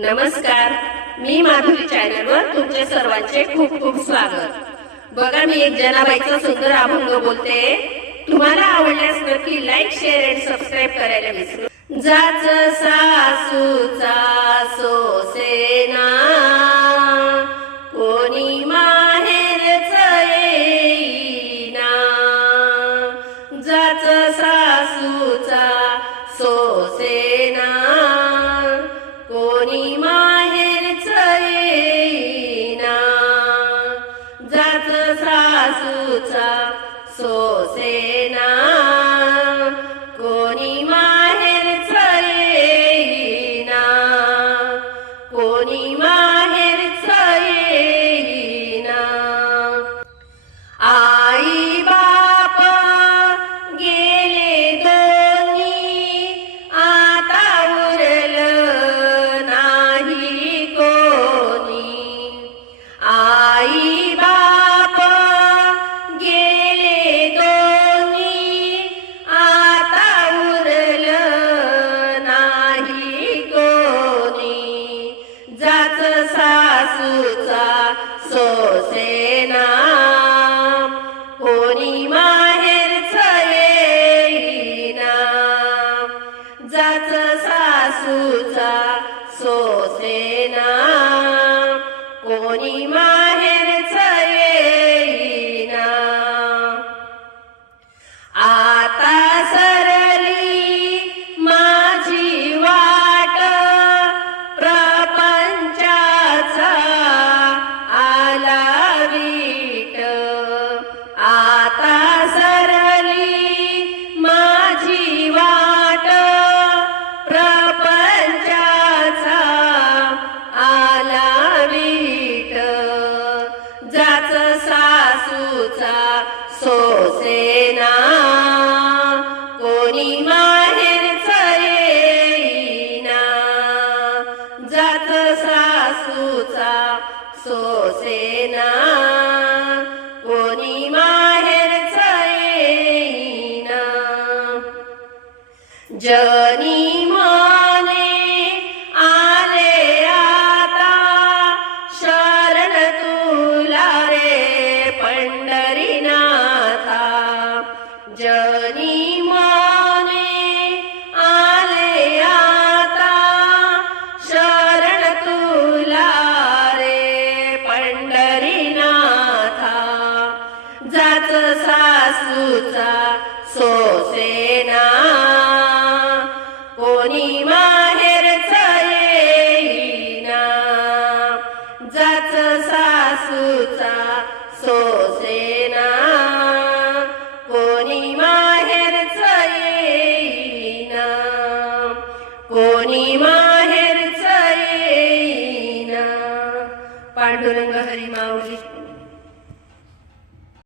नमस्कार, मी माधुरी चॅनलवर तुमचे सर्वांचे खूप खूप स्वागत। बघा, मी एक जनाबाईचा सुंदर अभंग बोलते। तुम्हाला आवडल्यास नक्की लाईक, शेअर आणि सबस्क्राईब करायला विसरू। जाच सासूचा सोसेना कोणी माहेरच येईना, जाच सासूचा सोसेना कोणी माहेरच येईना, जाच सासूचा सोसेना कोणी माहेरच येईना, कोणी माहेरच येईना। आई बाप गेले दोन्ही, आता उरलं नाही कोणी। आई बाप गेले दोन्ही, आता उरलं नाही कोणी, जाच सासूचा सोसेना कोणी माहेरच येईना, जाच सासूचा सोसेना कोणी माहेरच येईना। आता सरली माझी वाट, प्रपंचाचा आला वीट। आता सरली माझी वाट, प्रपंचाचा आला वीट, जाच सासूचा सोसेना कोणी माहेरच येईना, जाच सासूचा सोसेना कोणी माहेरच येईना। जनी माने आले आता, शरण तुला रे पंढरीनाथा। जनी माने आले आता, शरण तुला रे पंढरीनाथा, जाच सासूचा सोसेना कोणी माहेरच येईना, जाच सासूचा सोसेना कोणी माहेरच येईना, कोणी माहेरच येईना। पांडुरंग हरी माऊली।